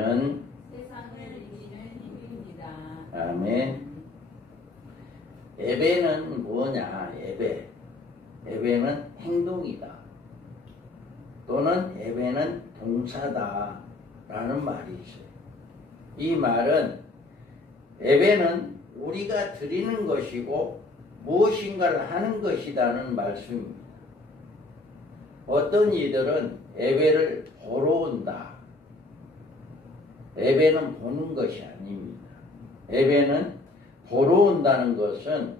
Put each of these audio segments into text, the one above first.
예배는 세상을 이기는 힘입니다. 아멘. 예배는 뭐냐? 예배는 행동이다. 또는 예배는 동사다 라는 말이 있어요. 이 말은 예배는 우리가 드리는 것이고 무엇인가를 하는 것이라는 말씀입니다. 어떤 이들은 예배를 보러 온다. 예배는 보는 것이 아닙니다. 예배는 보러 온다는 것은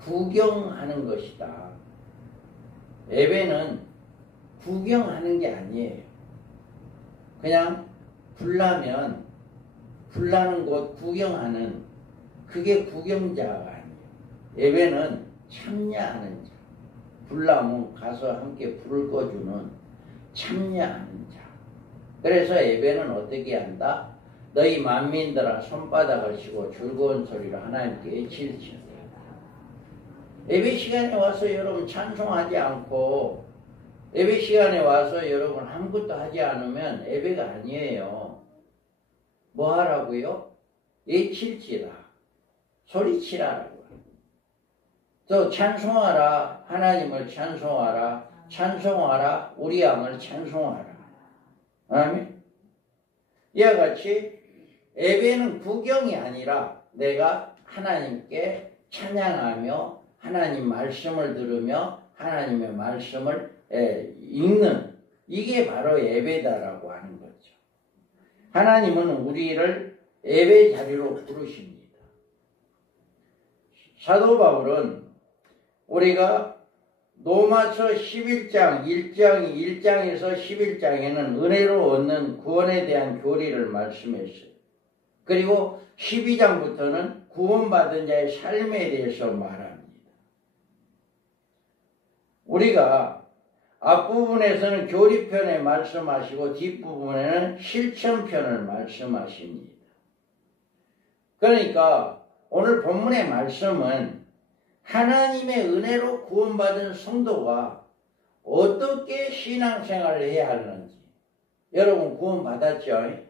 구경하는 것이다. 예배는 구경하는 게 아니에요. 그냥 불나면 불나는 곳 구경하는, 그게 구경자가 아니에요. 예배는 참여하는 자. 불나면 가서 함께 불을 꺼주는 참여하는 자. 그래서 예배는 어떻게 한다? 너희 만민들아 손바닥을 치고 즐거운 소리로 하나님께 외칠지어다. 예배 시간에 와서 여러분 찬송하지 않고 예배 시간에 와서 여러분 아무것도 하지 않으면 예배가 아니에요. 뭐 하라고요? 외칠지라. 소리치라라고요. 또 찬송하라. 하나님을 찬송하라. 찬송하라. 우리 왕을 찬송하라. 아멘. 이와 같이 예배는 구경이 아니라 내가 하나님께 찬양하며 하나님 말씀을 들으며 하나님의 말씀을 읽는, 이게 바로 예배다라고 하는 거죠. 하나님은 우리를 예배 자리로 부르십니다. 사도 바울은 우리가 로마서 11장 1장에서 11장에는 은혜로 얻는 구원에 대한 교리를 말씀했어요. 그리고 12장부터는 구원받은 자의 삶에 대해서 말합니다. 우리가 앞부분에서는 교리편에 말씀하시고 뒷부분에는 실천편을 말씀하십니다. 그러니까 오늘 본문의 말씀은 하나님의 은혜로 구원받은 성도가 어떻게 신앙생활을 해야 하는지. 여러분 구원받았죠?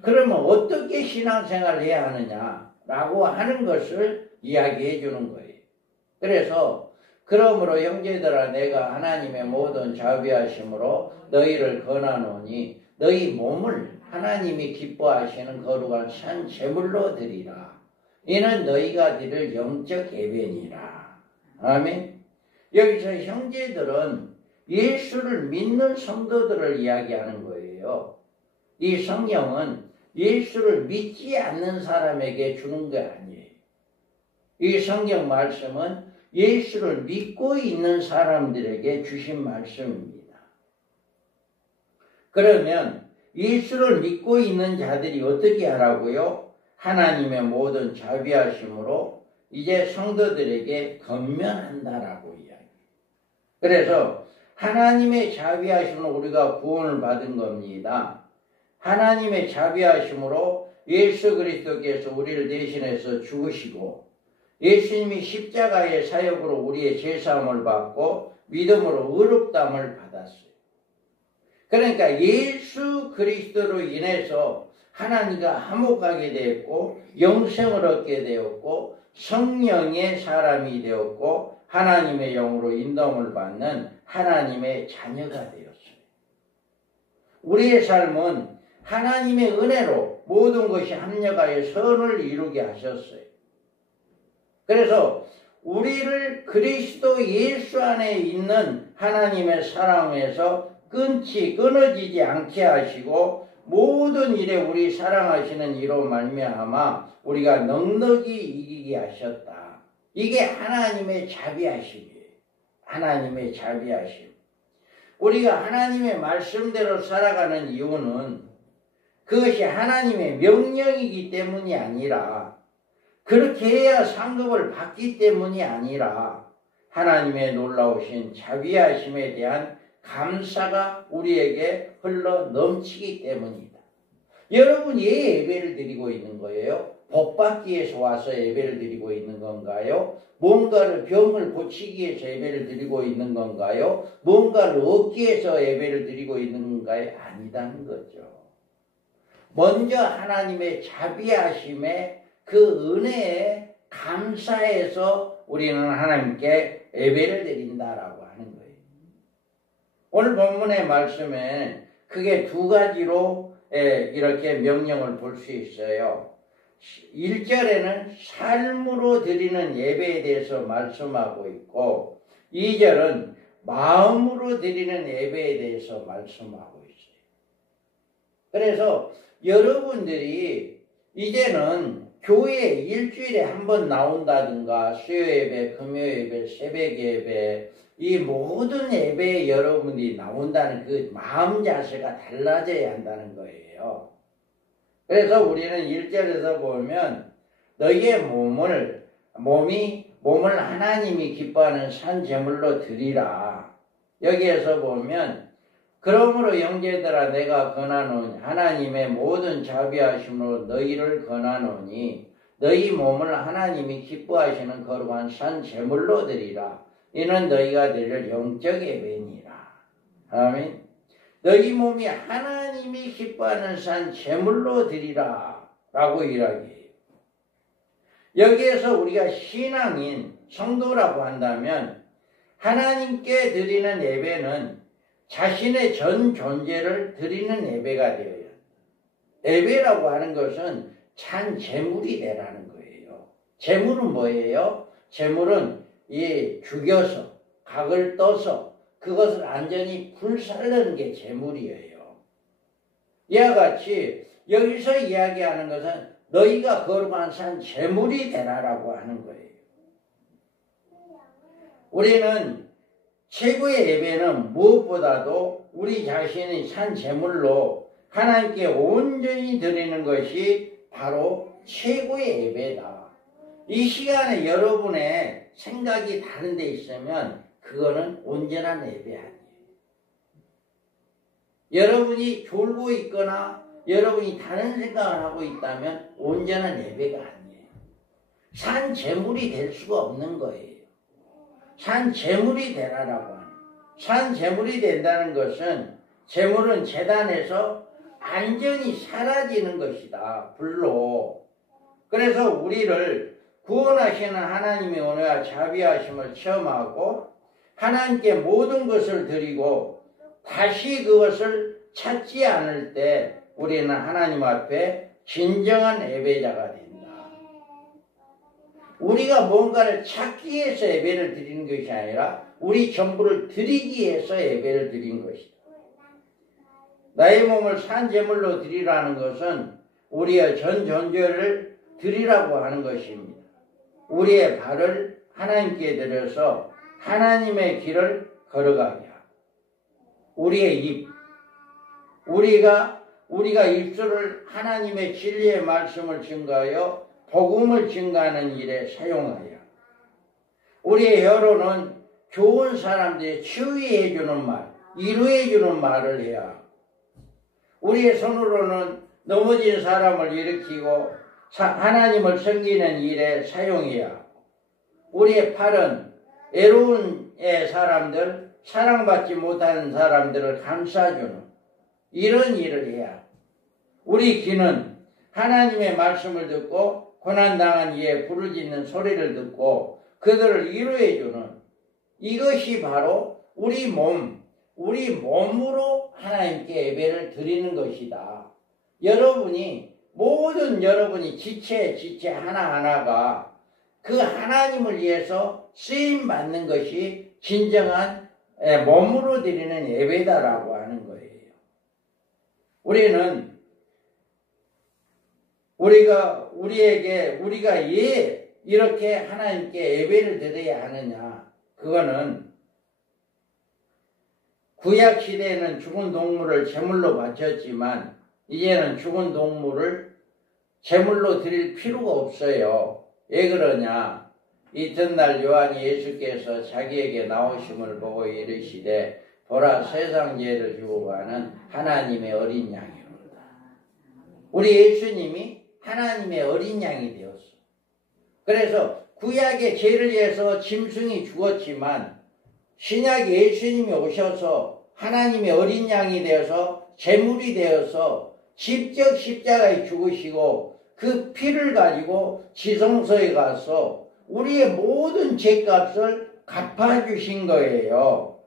그러면 어떻게 신앙생활을 해야 하느냐라고 하는 것을 이야기해 주는 거예요. 그래서 그러므로 형제들아 내가 하나님의 모든 자비하심으로 너희를 권하노니 너희 몸을 하나님이 기뻐하시는 거룩한 산 제물로 드리라. 이는 너희가 드릴 영적 예배니라. 아멘. 여기서 형제들은 예수를 믿는 성도들을 이야기하는 거예요. 이 성령은 예수를 믿지 않는 사람에게 주는 게 아니에요. 이 성경 말씀은 예수를 믿고 있는 사람들에게 주신 말씀입니다. 그러면 예수를 믿고 있는 자들이 어떻게 하라고요? 하나님의 모든 자비하심으로 이제 성도들에게 건면한다라고 이야기해요. 그래서 하나님의 자비하심으로 우리가 구원을 받은 겁니다. 하나님의 자비하심으로 예수 그리스도께서 우리를 대신해서 죽으시고 예수님이 십자가의 사역으로 우리의 죄사함을 받고 믿음으로 의롭다함을 받았어요. 그러니까 예수 그리스도로 인해서 하나님과 화목하게 되었고 영생을 얻게 되었고 성령의 사람이 되었고 하나님의 영으로 인도함을 받는 하나님의 자녀가 되었어요. 우리의 삶은 하나님의 은혜로 모든 것이 합력하여 선을 이루게 하셨어요. 그래서 우리를 그리스도 예수 안에 있는 하나님의 사랑에서 끊어지지 않게 하시고 모든 일에 우리 사랑하시는 이로 말미암아 우리가 넉넉히 이기게 하셨다. 이게 하나님의 자비하심이에요. 하나님의 자비하심. 우리가 하나님의 말씀대로 살아가는 이유는 그것이 하나님의 명령이기 때문이 아니라 그렇게 해야 상급을 받기 때문이 아니라 하나님의 놀라우신 자비하심에 대한 감사가 우리에게 흘러 넘치기 때문이다. 여러분 왜 예배를 드리고 있는 거예요? 복받기 위해서 와서 예배를 드리고 있는 건가요? 뭔가를 병을 고치기 위해서 예배를 드리고 있는 건가요? 뭔가를 얻기 위해서 예배를 드리고 있는 건가요? 아니다는 거죠. 먼저 하나님의 자비하심에 그 은혜에 감사해서 우리는 하나님께 예배를 드린다라고 하는 거예요. 오늘 본문의 말씀에 크게 두 가지로 이렇게 명령을 볼 수 있어요. 1절에는 삶으로 드리는 예배에 대해서 말씀하고 있고 2절은 마음으로 드리는 예배에 대해서 말씀하고 있어요. 그래서 여러분들이 이제는 교회에 일주일에 한 번 나온다든가 수요예배, 금요예배, 새벽예배 이 모든 예배에 여러분이 나온다는 그 마음 자세가 달라져야 한다는 거예요. 그래서 우리는 1절에서 보면 너희의 몸을 하나님이 기뻐하는 산 제물로 드리라. 여기에서 보면 그러므로 형제들아 내가 권하노니 하나님의 모든 자비하심으로 너희를 권하노니 너희 몸을 하나님이 기뻐하시는 거룩한 산 제물로 드리라. 이는 너희가 드릴 영적 예배니라. 아멘. 너희 몸이 하나님이 기뻐하는 산 제물로 드리라 라고 이야기해요. 여기에서 우리가 신앙인 성도라고 한다면 하나님께 드리는 예배는 자신의 전 존재를 드리는 예배가 되어야 합니다. 예배라고 하는 것은 찬 제물이 되라는 거예요. 제물은 뭐예요? 제물은 죽여서 각을 떠서 그것을 완전히 불살르는 게 제물이에요. 이와 같이 여기서 이야기하는 것은 너희가 거룩한 산 제물이 되라라고 하는 거예요. 우리는 최고의 예배는 무엇보다도 우리 자신의 산 제물로 하나님께 온전히 드리는 것이 바로 최고의 예배다. 이 시간에 여러분의 생각이 다른 데 있으면 그거는 온전한 예배 아니에요. 여러분이 졸고 있거나 여러분이 다른 생각을 하고 있다면 온전한 예배가 아니에요. 산 제물이 될 수가 없는 거예요. 산 제물이 되라라고 하는. 산 제물이 된다는 것은 제물은 제단에서 완전히 사라지는 것이다. 불로. 그래서 우리를 구원하시는 하나님의 은혜와 자비하심을 체험하고 하나님께 모든 것을 드리고 다시 그것을 찾지 않을 때 우리는 하나님 앞에 진정한 예배자가 된다. 우리가 뭔가를 찾기 위해서 예배를 드리는 것이 아니라 우리 전부를 드리기 위해서 예배를 드린 것이다. 나의 몸을 산제물로 드리라는 것은 우리의 전 존재를 드리라고 하는 것입니다. 우리의 발을 하나님께 드려서 하나님의 길을 걸어가게 하고 우리의 입, 우리가 입술을 하나님의 진리의 말씀을 증거하여 복음을 증거하는 일에 사용하여 우리의 혀로는 좋은 사람들이 치유해주는 말, 위로해주는 말을 해야 하고 우리의 손으로는 넘어진 사람을 일으키고 하나님을 섬기는 일에 사용해야 하고 우리의 팔은 애로운 사람들, 사랑받지 못하는 사람들을 감싸주는 이런 일을 해야 하고 우리 귀는 하나님의 말씀을 듣고 고난당한 이에 부르짖는 소리를 듣고 그들을 위로해주는 이것이 바로 우리 몸으로 하나님께 예배를 드리는 것이다. 여러분이 지체 하나하나가 그 하나님을 위해서 쓰임받는 것이 진정한 몸으로 드리는 예배다라고 하는 거예요. 우리가 왜 이렇게 하나님께 예배를 드려야 하느냐? 그거는 구약 시대에는 죽은 동물을 제물로 바쳤지만 이제는 죽은 동물을 제물로 드릴 필요가 없어요. 왜 그러냐? 이튿날 요한이 예수께서 자기에게 나오심을 보고 이르시되 보라 세상 죄를 지고 가는 하나님의 어린 양이로다. 우리 예수님이 하나님의 어린 양이 되었어. 그래서 구약의 죄를 위해서 짐승이 죽었지만 신약 예수님이 오셔서 하나님의 어린 양이 되어서 제물이 되어서 직접 십자가에 죽으시고 그 피를 가지고 지성소에 가서 우리의 모든 죄값을 갚아주신 거예요.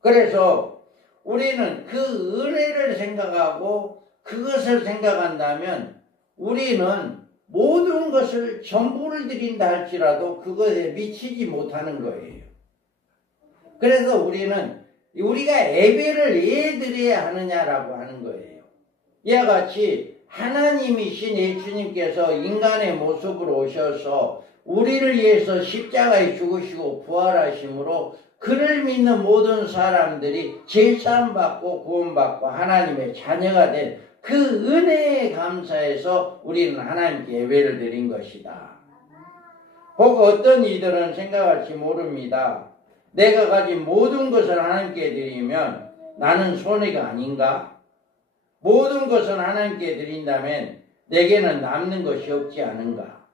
그래서 우리는 그 은혜를 생각하고 그것을 생각한다면 우리는 모든 것을 전부를 드린다 할지라도 그것에 미치지 못하는 거예요. 그래서 우리가 예배를 왜 드려야 하느냐라고 하는 거예요. 이와 같이 하나님이신 예수님께서 인간의 모습으로 오셔서 우리를 위해서 십자가에 죽으시고 부활하심으로 그를 믿는 모든 사람들이 제사함받고 구원받고 하나님의 자녀가 된 그 은혜에 감사해서 우리는 하나님께 예배를 드린 것이다. 혹 어떤 이들은 생각할지 모릅니다. 내가 가진 모든 것을 하나님께 드리면 나는 손해가 아닌가? 모든 것을 하나님께 드린다면 내게는 남는 것이 없지 않은가?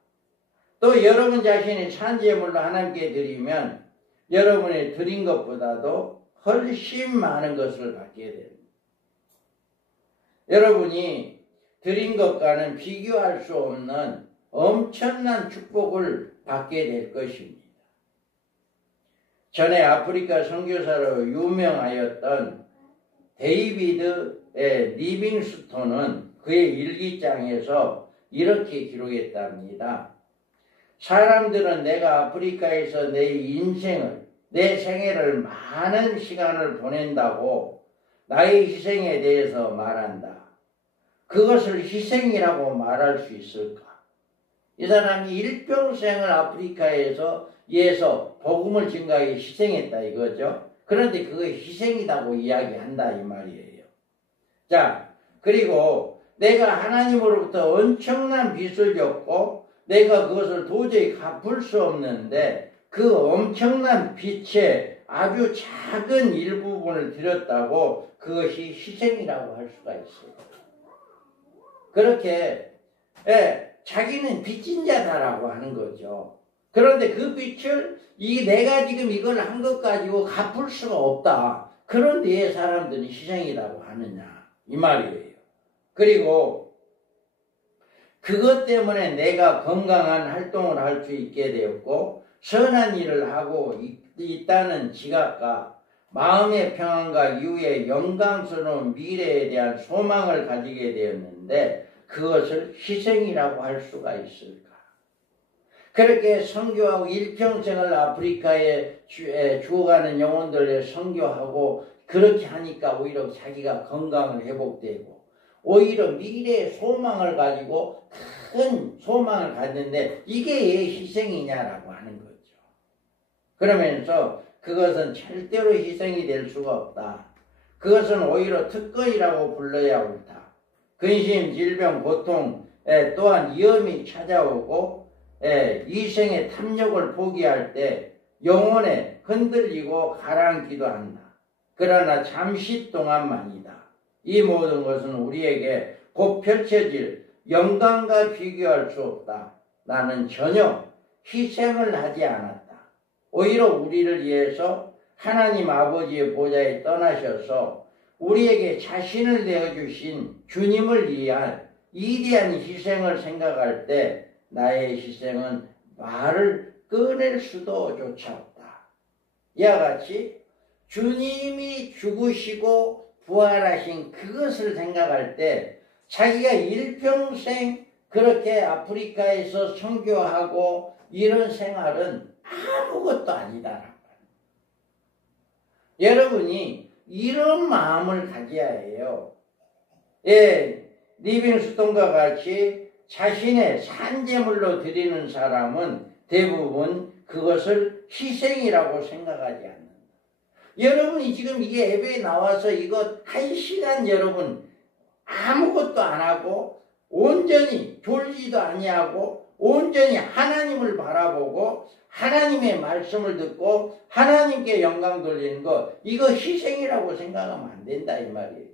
또 여러분 자신이 산재물로 하나님께 드리면 여러분이 드린 것보다도 훨씬 많은 것을 받게 됩니다. 여러분이 드린 것과는 비교할 수 없는 엄청난 축복을 받게 될 것입니다. 전에 아프리카 선교사로 유명하였던 데이비드 리빙스톤은 그의 일기장에서 이렇게 기록했답니다. 사람들은 내가 아프리카에서 내 생애를 많은 시간을 보낸다고 나의 희생에 대해서 말한다. 그것을 희생이라고 말할 수 있을까? 이 사람이 일평생을 아프리카에서 복음을 증가하게 희생했다 이거죠. 그런데 그게 희생이라고 이야기한다 이 말이에요. 자, 그리고 내가 하나님으로부터 엄청난 빚을 졌고 내가 그것을 도저히 갚을 수 없는데 그 엄청난 빚의 아주 작은 일부분을 드렸다고 그것이 희생이라고 할 수가 있어요. 그렇게 자기는 빚진 자다라고 하는 거죠. 그런데 그 빚을 내가 지금 이걸 한 것 가지고 갚을 수가 없다. 그런데 왜 사람들이 희생이라고 하느냐 이 말이에요. 그리고 그것 때문에 내가 건강한 활동을 할 수 있게 되었고 선한 일을 하고 있다는 지각과 마음의 평안과 이후의 영광스러운 미래에 대한 소망을 가지게 되었는데 그것을 희생이라고 할 수가 있을까? 그렇게 선교하고 일평생을 아프리카에 죽어가는 영혼들에 선교하고 그렇게 하니까 오히려 자기가 건강을 회복되고 오히려 미래의 소망을 가지고 큰 소망을 갖는데 이게 왜 희생이냐라고 하는 거죠. 그러면서 그것은 절대로 희생이 될 수가 없다. 그것은 오히려 특권이라고 불러야 옳다. 근심, 질병, 고통 또한 위험이 찾아오고 이생의 탐욕을 포기할 때 영혼에 흔들리고 가라앉기도 한다. 그러나 잠시 동안만이다. 이 모든 것은 우리에게 곧 펼쳐질 영광과 비교할 수 없다. 나는 전혀 희생을 하지 않았다. 오히려 우리를 위해서 하나님 아버지의 보좌에 떠나셔서 우리에게 자신을 내어주신 주님을 위한 위대한 희생을 생각할 때 나의 희생은 말을 꺼낼 수도 조차 없다. 이와 같이 주님이 죽으시고 부활하신 그것을 생각할 때 자기가 일평생 그렇게 아프리카에서 선교하고 이런 생활은 아무것도 아니다라고. 여러분이 이런 마음을 가져야 해요. 리빙스톤과 같이 자신의 산재물로 드리는 사람은 대부분 그것을 희생이라고 생각하지 않는다. 여러분이 지금 이게 예배에 나와서 이거 1시간 여러분 아무것도 안 하고 온전히 졸지도 아니하고 온전히 하나님을 바라보고 하나님의 말씀을 듣고 하나님께 영광 돌리는 것 이거 희생이라고 생각하면 안 된다 이 말이에요.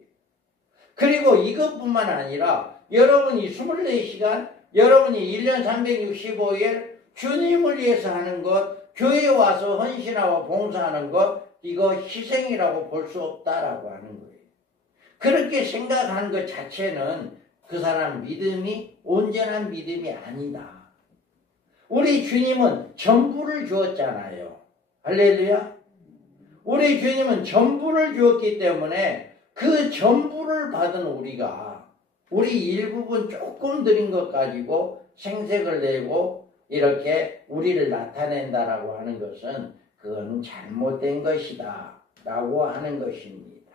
그리고 이것뿐만 아니라 여러분이 24시간 여러분이 1년 365일 주님을 위해서 하는 것 교회에 와서 헌신하고 봉사하는 것 이거 희생이라고 볼 수 없다라고 하는 거예요. 그렇게 생각하는 것 자체는 그 사람 믿음이 온전한 믿음이 아니다. 우리 주님은 전부를 주었잖아요. 할렐루야. 우리 주님은 전부를 주었기 때문에 그 전부를 받은 우리가 우리 일부분 조금 드린 것 가지고 생색을 내고 이렇게 우리를 나타낸다라고 하는 것은 그건 잘못된 것이다 라고 하는 것입니다.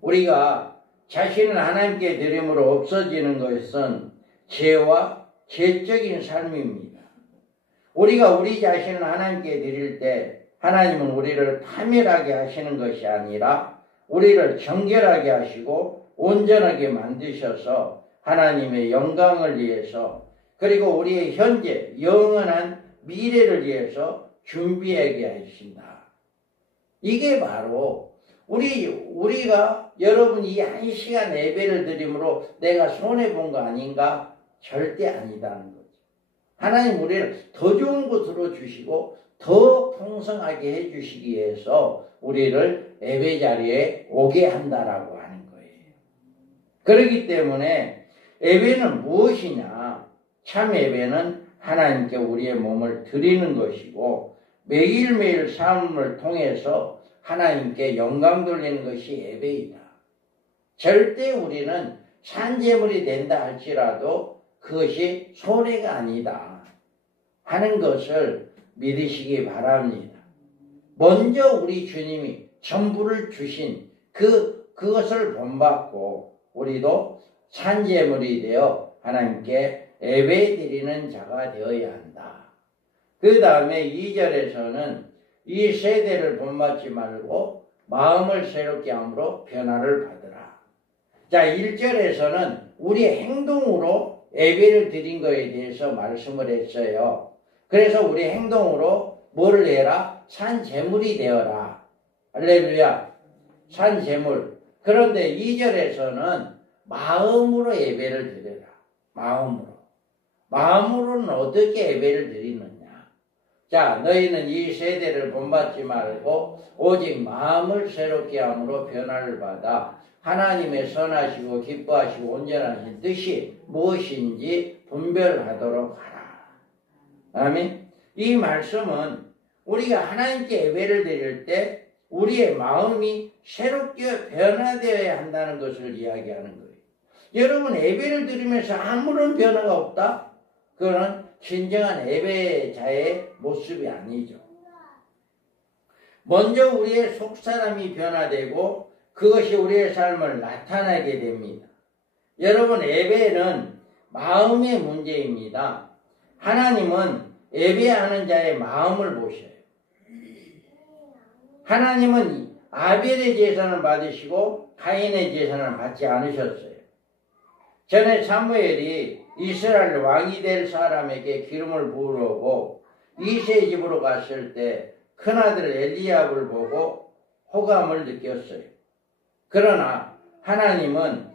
우리가 자신을 하나님께 드림으로 없어지는 것은 죄와 죄적인 삶입니다. 우리가 우리 자신을 하나님께 드릴 때 하나님은 우리를 파멸하게 하시는 것이 아니라 우리를 정결하게 하시고 온전하게 만드셔서 하나님의 영광을 위해서 그리고 우리의 현재 영원한 미래를 위해서 준비하게 하신다. 이게 바로 우리가 여러분 이 한 시간 예배를 드림으로 내가 손해본 거 아닌가? 절대 아니다는 거죠. 하나님 우리를 더 좋은 곳으로 주시고 더 풍성하게 해주시기 위해서 우리를 예배 자리에 오게 한다라고 하는 거예요. 그렇기 때문에 예배는 무엇이냐? 참 예배는 하나님께 우리의 몸을 드리는 것이고 매일매일 삶을 통해서 하나님께 영광 돌리는 것이 예배이다. 절대 우리는 산재물이 된다 할지라도 그것이 손해가 아니다 하는 것을 믿으시기 바랍니다. 먼저 우리 주님이 전부를 주신 그것을 본받고 우리도 산재물이 되어 하나님께 예배드리는 자가 되어야 한다. 그 다음에 2절에서는 이 세대를 본받지 말고 마음을 새롭게 함으로 변화를 받으라. 자, 1절에서는 우리의 행동으로 예배를 드린 것에 대해서 말씀을 했어요. 그래서 우리 행동으로 뭐를 해라? 산제물이 되어라. 할렐루야. 산제물. 그런데 2절에서는 마음으로 예배를 드려라. 마음으로. 마음으로는 어떻게 예배를 드리느냐? 자, 너희는 이 세대를 본받지 말고 오직 마음을 새롭게 함으로 변화를 받아 하나님의 선하시고 기뻐하시고 온전하신 뜻이 무엇인지 분별하도록 하라. 아멘. 이 말씀은 우리가 하나님께 예배를 드릴 때 우리의 마음이 새롭게 변화되어야 한다는 것을 이야기하는 거예요. 여러분 예배를 드리면서 아무런 변화가 없다? 그거는 진정한 예배자의 모습이 아니죠. 먼저 우리의 속사람이 변화되고 그것이 우리의 삶을 나타나게 됩니다. 여러분 예배는 마음의 문제입니다. 하나님은 예배하는 자의 마음을 보셔요. 하나님은 아벨의 제사를 받으시고 가인의 제사를 받지 않으셨어요. 전에 사무엘이 이스라엘 왕이 될 사람에게 기름을 부으려고 이새의 집으로 갔을 때 큰아들 엘리압을 보고 호감을 느꼈어요. 그러나 하나님은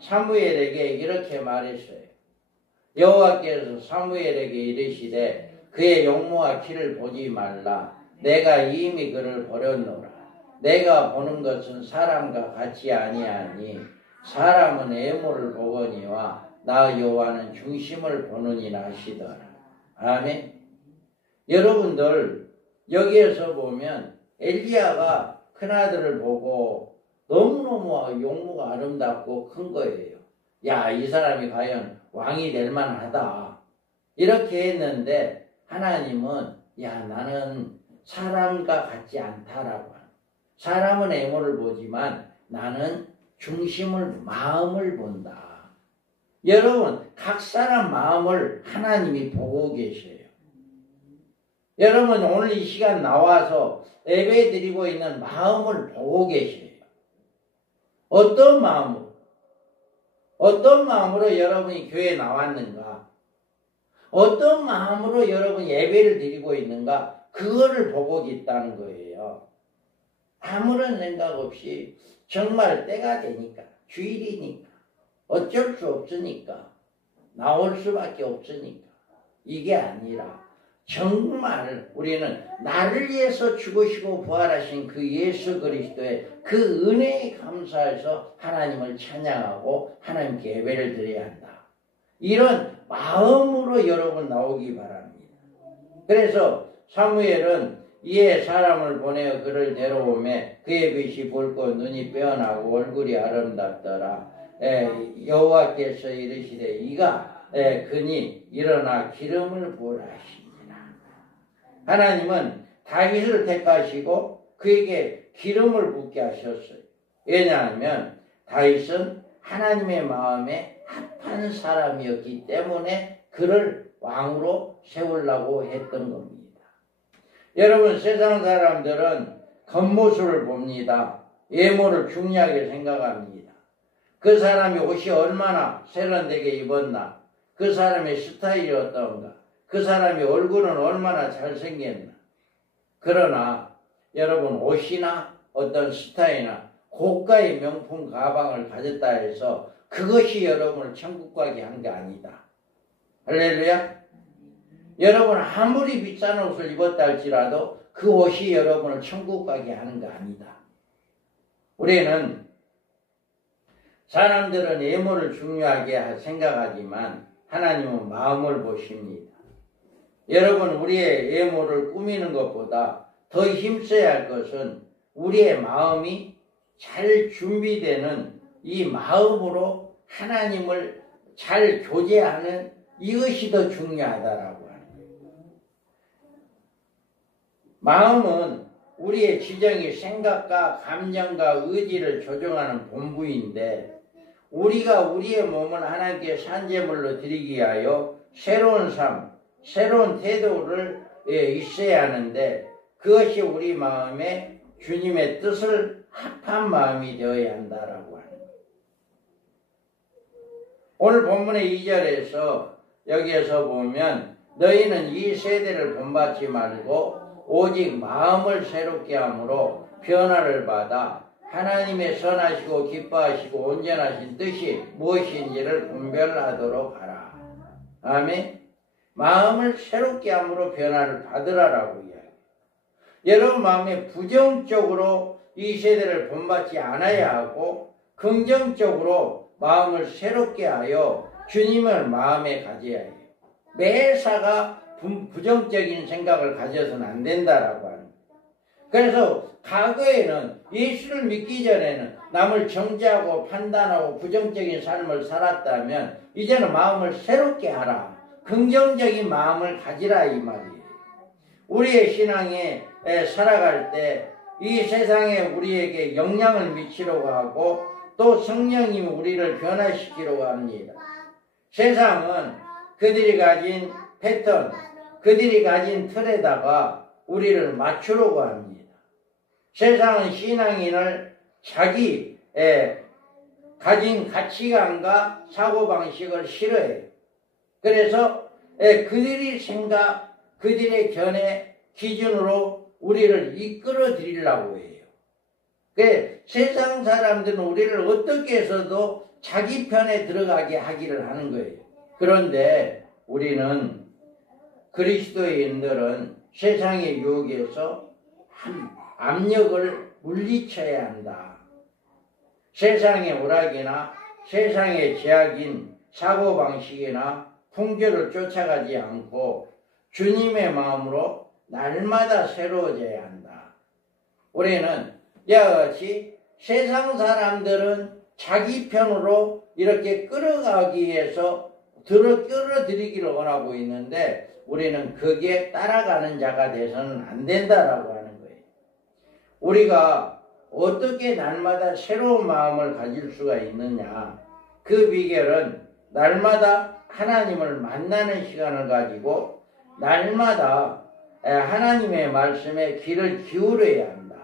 사무엘에게 이렇게 말했어요. 여호와께서 사무엘에게 이르시되 그의 용모와 키를 보지 말라. 내가 이미 그를 버렸노라. 내가 보는 것은 사람과 같이 아니하니 사람은 외모를 보거니와 나 여호와는 중심을 보느니라 하시더라. 아멘. 여러분들 여기에서 보면 엘리야가 큰아들을 보고 너무너무 용모가 아름답고 큰 거예요. 야, 이 사람이 과연 왕이 될 만하다. 이렇게 했는데 하나님은 야, 나는 사람과 같지 않다라고 하는. 사람은 외모를 보지만 나는 중심을 마음을 본다. 여러분 각 사람 마음을 하나님이 보고 계셔요. 여러분 오늘 이 시간 나와서 예배 드리고 있는 마음을 보고 계셔요. 어떤 마음으로 여러분이 교회에 나왔는가? 어떤 마음으로 여러분이 예배를 드리고 있는가? 그거를 보고 있다는 거예요. 아무런 생각 없이 정말 때가 되니까, 주일이니까, 어쩔 수 없으니까, 나올 수밖에 없으니까, 이게 아니라 정말 우리는 나를 위해서 죽으시고 부활하신 그 예수 그리스도의 그 은혜에 감사해서 하나님을 찬양하고 하나님께 예배를 드려야 한다. 이런 마음으로 여러분 나오기 바랍니다. 그래서 사무엘은 이에 사람을 보내어 그를 데려오매 그의 빛이 붉고 눈이 빼어나고 얼굴이 아름답더라. 여호와께서 이르시되 이가 그니 일어나 기름을 부으라 하시니라. 하나님은 다윗을 택하시고 그에게 기름을 붓게 하셨어요. 왜냐하면 다윗은 하나님의 마음에 합한 사람이었기 때문에 그를 왕으로 세우려고 했던 겁니다. 여러분, 세상 사람들은 겉모습을 봅니다. 외모를 중요하게 생각합니다. 그 사람이 옷이 얼마나 세련되게 입었나, 그 사람의 스타일이 어떤가, 그 사람의 얼굴은 얼마나 잘생겼나. 그러나 여러분, 옷이나 어떤 스타일이나 고가의 명품 가방을 가졌다 해서 그것이 여러분을 천국 가게 한 게 아니다. 할렐루야. 여러분 아무리 비싼 옷을 입었다 할지라도 그 옷이 여러분을 천국 가게 하는 거 아니다. 우리는 사람들은 외모를 중요하게 생각하지만 하나님은 마음을 보십니다. 여러분, 우리의 외모를 꾸미는 것보다 더 힘써야 할 것은 우리의 마음이 잘 준비되는 이 마음으로 하나님을 잘 교제하는 이것이 더 중요하다라고 하는 거예요. 마음은 우리의 지정이 생각과 감정과 의지를 조정하는 본부인데 우리가 우리의 몸을 하나님께 산제물로 드리기 위하여 새로운 삶, 새로운 태도를 있어야 하는데 그것이 우리 마음에 주님의 뜻을 합한 마음이 되어야 한다라고 하는 거예요. 오늘 본문의 2절에서 여기에서 보면 너희는 이 세대를 본받지 말고 오직 마음을 새롭게 함으로 변화를 받아 하나님의 선하시고 기뻐하시고 온전하신 뜻이 무엇인지를 분별하도록 하라. 아멘. 마음을 새롭게 함으로 변화를 받으라라고 이야기해요. 여러분 마음에 부정적으로 이 세대를 본받지 않아야 하고 긍정적으로 마음을 새롭게 하여 주님을 마음에 가져야 해요. 매사가 부정적인 생각을 가져서는 안 된다라고 하는 거예요. 그래서 과거에는 예수를 믿기 전에는 남을 정죄하고 판단하고 부정적인 삶을 살았다면 이제는 마음을 새롭게 하라. 긍정적인 마음을 가지라 이 말이에요. 우리의 신앙에 살아갈 때 이 세상에 우리에게 영향을 미치려고 하고 또 성령님이 우리를 변화시키려고 합니다. 세상은 그들이 가진 패턴, 그들이 가진 틀에다가 우리를 맞추려고 합니다. 세상은 신앙인을 자기 가진 가치관과 사고방식을 싫어해요. 그래서 그들의 생각, 그들의 견해 기준으로 우리를 이끌어 드리려고 해요. 세상 사람들은 우리를 어떻게 해서도 자기 편에 들어가게 하기를 하는 거예요. 그런데 우리는 그리스도인들은 세상의 유혹에서 압력을 물리쳐야 한다. 세상의 오락이나 세상의 제약인 사고방식이나 풍조를 쫓아가지 않고 주님의 마음으로 날마다 새로워져야 한다. 우리는 이와 같이 세상 사람들은 자기 편으로 이렇게 끌어가기 위해서 끌어들이기를 원하고 있는데 우리는 거기에 따라가는 자가 돼서는 안 된다라고 하는 거예요. 우리가 어떻게 날마다 새로운 마음을 가질 수가 있느냐. 그 비결은 날마다 하나님을 만나는 시간을 가지고 날마다 하나님의 말씀에 귀를 기울여야 한다.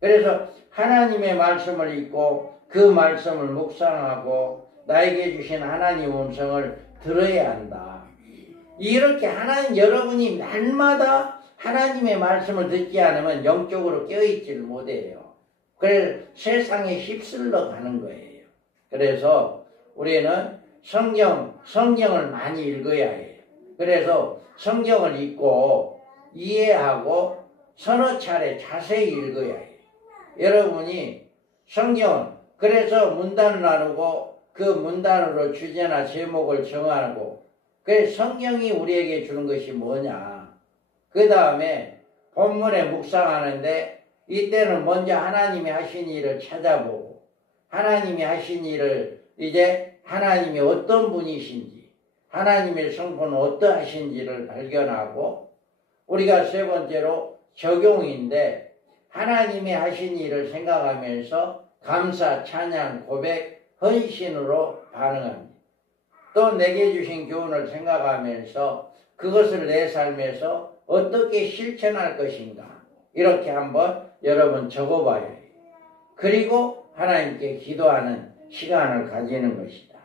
그래서 하나님의 말씀을 읽고 그 말씀을 묵상하고 나에게 주신 하나님의 음성을 들어야 한다. 이렇게 여러분이 날마다 하나님의 말씀을 듣지 않으면 영적으로 깨어있지를 못해요. 그래서 세상에 휩쓸러 가는 거예요. 그래서 우리는 성경을 많이 읽어야 해요. 그래서 성경을 읽고 이해하고 서너 차례 자세히 읽어야 해요. 여러분이 성경, 그래서 문단을 나누고 그 문단으로 주제나 제목을 정하고, 그래서 성경이 우리에게 주는 것이 뭐냐. 그 다음에 본문에 묵상하는데 이때는 먼저 하나님이 하신 일을 찾아보고, 하나님이 하신 일을 이제 하나님이 어떤 분이신지, 하나님의 성품은 어떠하신지를 발견하고, 우리가 세 번째로 적용인데 하나님이 하신 일을 생각하면서 감사, 찬양, 고백, 헌신으로 반응합니다. 또 내게 주신 교훈을 생각하면서 그것을 내 삶에서 어떻게 실천할 것인가, 이렇게 한번 여러분 적어봐야 해요. 그리고 하나님께 기도하는 시간을 가지는 것이다.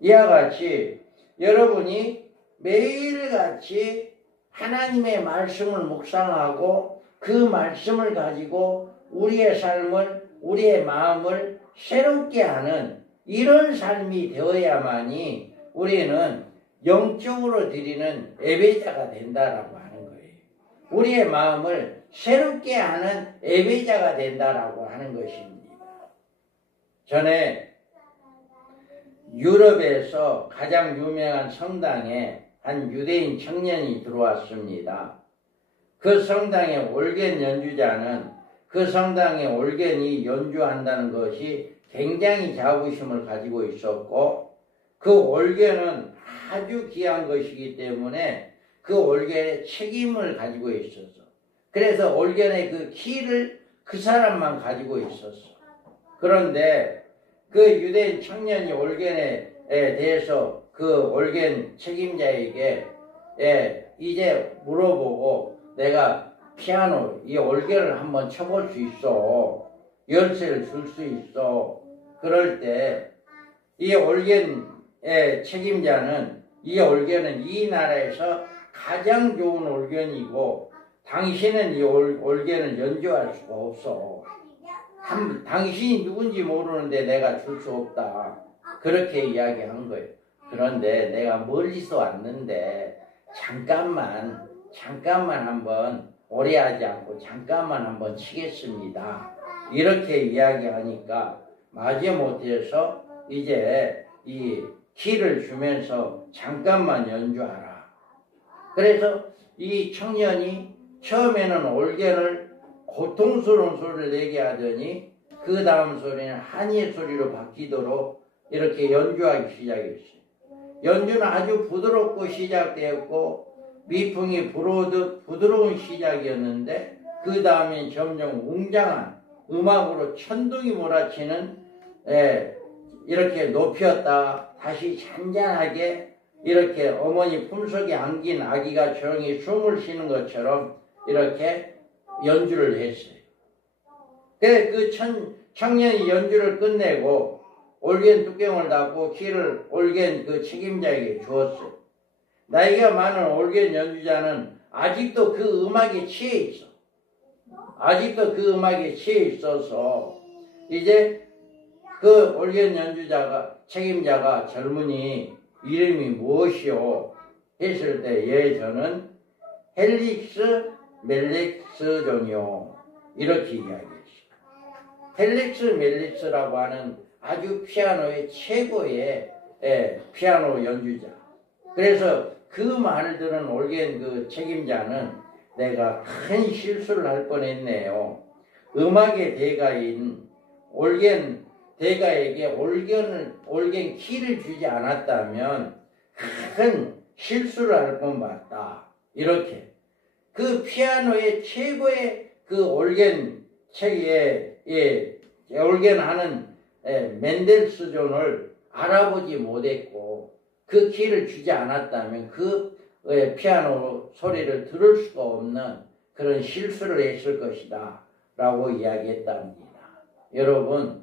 이와 같이 여러분이 매일같이 하나님의 말씀을 묵상하고 그 말씀을 가지고 우리의 삶을, 우리의 마음을 새롭게 하는 이런 삶이 되어야만이 우리는 영적으로 드리는 예배자가 된다라고 하는 거예요. 우리의 마음을 새롭게 하는 예배자가 된다라고 하는 것입니다. 전에 유럽에서 가장 유명한 성당에 한 유대인 청년이 들어왔습니다. 그 성당의 올겐 연주자는 그 성당의 올겐이 연주한다는 것이 굉장히 자부심을 가지고 있었고, 그 올겐은 아주 귀한 것이기 때문에 그 올겐의 책임을 가지고 있었어. 그래서 올겐의 그 키를 그 사람만 가지고 있었어. 그런데 그 유대인 청년이 올겐에 대해서 그 올겐 책임자에게 이제 물어보고, 내가 피아노 이 올겐을 한번 쳐볼 수 있어, 열쇠를 줄 수 있어. 그럴 때 이 올겐의 책임자는, 이 올겐은 이 나라에서 가장 좋은 올겐이고 당신은 이 올겐을 연주할 수가 없어. 당신이 누군지 모르는데 내가 줄 수 없다. 그렇게 이야기한 거예요. 그런데 내가 멀리서 왔는데 잠깐만 한번, 오래 하지 않고 잠깐만 한번 치겠습니다. 이렇게 이야기하니까 마지못해서 이제 이 키를 주면서 잠깐만 연주하라. 그래서 이 청년이 처음에는 올겐을 고통스러운 소리를 내게 하더니 그 다음 소리는 한의 소리로 바뀌도록 이렇게 연주하기 시작했어요. 연주는 아주 부드럽고 시작되었고 미풍이 불어오듯 부드러운 시작이었는데 그 다음에 점점 웅장한 음악으로 천둥이 몰아치는 이렇게 높였다 다시 잔잔하게 이렇게 어머니 품속에 안긴 아기가 조용히 숨을 쉬는 것처럼 이렇게 연주를 했어요. 그 청년이 연주를 끝내고 올겐 뚜껑을 닫고 키를 올겐 그 책임자에게 주었어요. 나이가 많은 올겐 연주자는 아직도 그 음악에 취해 있어. 아직도 그 음악에 취해 있어서 이제 그 올겐 연주자가, 책임자가 젊은이 이름이 무엇이오? 했을 때 저는 헬릭스 멜렉스존이요. 이렇게 이야기했어요. 헬릭스 멜렉스라고 하는 아주 피아노의 최고의 피아노 연주자. 그래서 그 말을 들은 올겐 그 책임자는 내가 큰 실수를 할 뻔했네요. 음악의 대가인 올겐 대가에게 올겐 키를 주지 않았다면 큰 실수를 할 뻔봤다. 이렇게 그 피아노의 최고의 그 올겐 올겐 하는 멘델스존을 알아보지 못했고 그 키를 주지 않았다면 그 피아노 소리를 들을 수가 없는 그런 실수를 했을 것이다 라고 이야기했답니다. 여러분,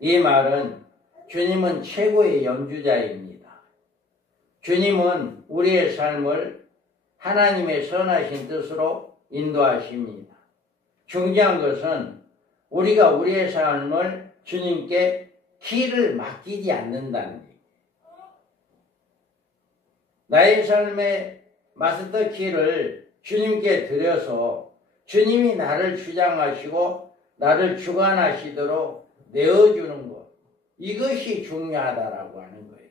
이 말은 주님은 최고의 연주자입니다. 주님은 우리의 삶을 하나님의 선하신 뜻으로 인도하십니다. 중요한 것은 우리가 우리의 삶을 주님께 키를 맡기지 않는다는 거예요. 나의 삶의 마스터 키를 주님께 드려서 주님이 나를 주장하시고 나를 주관하시도록 내어주는 것, 이것이 중요하다라고 하는 거예요.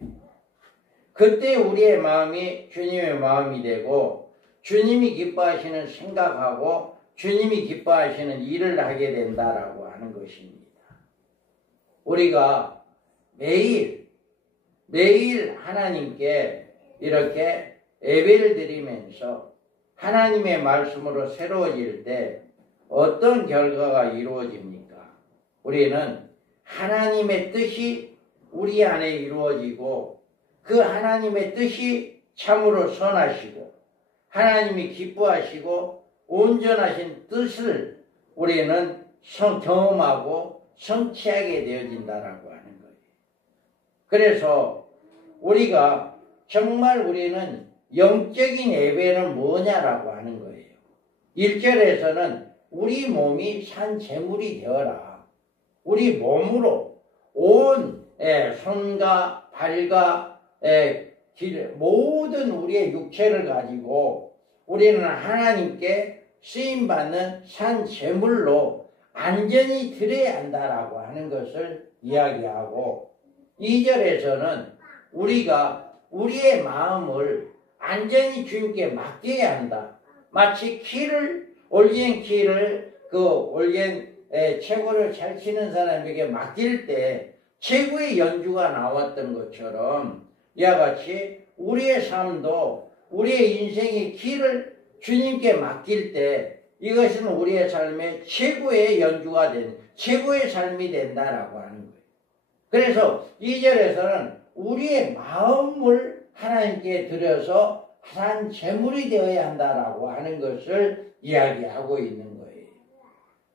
그때 우리의 마음이 주님의 마음이 되고 주님이 기뻐하시는 생각하고 주님이 기뻐하시는 일을 하게 된다라고 하는 것입니다. 우리가 매일 하나님께 이렇게 예배를 드리면서 하나님의 말씀으로 새로워질 때 어떤 결과가 이루어집니까? 우리는 하나님의 뜻이 우리 안에 이루어지고 그 하나님의 뜻이 참으로 선하시고 하나님이 기뻐하시고 온전하신 뜻을 우리는 경험하고 성취하게 되어진다라고 하는 거예요. 그래서 우리가 정말 우리는 영적인 예배는 뭐냐라고 하는 거예요. 1절에서는 우리 몸이 산 제물이 되어라. 우리 몸으로 온 손과 발과 모든 우리의 육체를 가지고 우리는 하나님께 쓰임받는 산 제물로 안전히 드려야 한다라고 하는 것을 이야기하고 2절에서는 우리가 우리의 마음을 안전히 주님께 맡겨야 한다. 마치 올린 키를 최고를 잘 치는 사람에게 맡길 때 최고의 연주가 나왔던 것처럼 이와 같이 우리의 삶도 우리의 인생의 길을 주님께 맡길 때 이것은 우리의 삶의 최고의 연주가 최고의 삶이 된다라고 하는 거예요. 그래서 2절에서는 우리의 마음을 하나님께 드려서 산 제물이 되어야 한다라고 하는 것을 이야기하고 있는 거예요.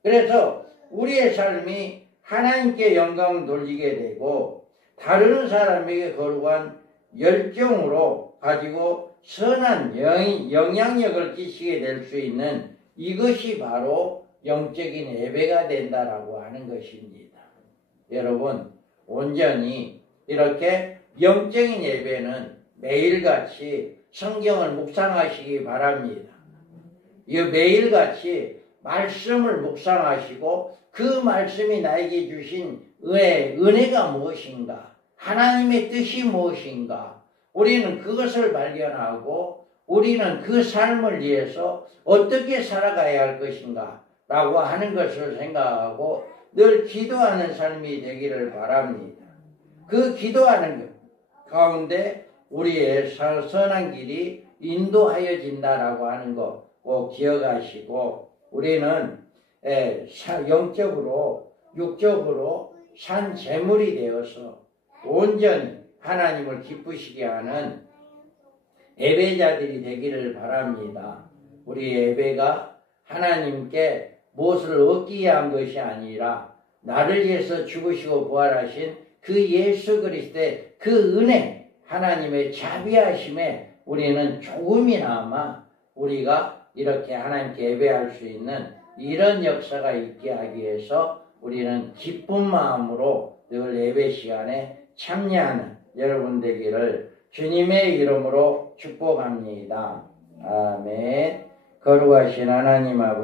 그래서 우리의 삶이 하나님께 영광을 돌리게 되고 다른 사람에게 거룩한 열정으로 가지고 선한 영향력을 끼치게 될 수 있는 이것이 바로 영적인 예배가 된다라고 하는 것입니다. 여러분, 온전히 이렇게 영적인 예배는 매일같이 성경을 묵상하시기 바랍니다. 매일같이 말씀을 묵상하시고 그 말씀이 나에게 주신 은혜가 무엇인가, 하나님의 뜻이 무엇인가, 우리는 그것을 발견하고 우리는 그 삶을 위해서 어떻게 살아가야 할 것인가 라고 하는 것을 생각하고 늘 기도하는 삶이 되기를 바랍니다. 그 기도하는 것 가운데 우리의 선한 길이 인도하여진다라고 하는 거 꼭 기억하시고 우리는 영적으로 육적으로 산 제물이 되어서 온전히 하나님을 기쁘시게 하는 예배자들이 되기를 바랍니다. 우리 예배가 하나님께 무엇을 얻기 위한 것이 아니라 나를 위해서 죽으시고 부활하신 그 예수 그리스도의 그 은혜, 하나님의 자비하심에 우리는 조금이나마 우리가 이렇게 하나님께 예배할 수 있는 이런 역사가 있게 하기 위해서 우리는 기쁜 마음으로 늘 예배 시간에 참여하는 여러분 되기를 주님의 이름으로 축복합니다. 아멘. 거룩하신 하나님 아버지,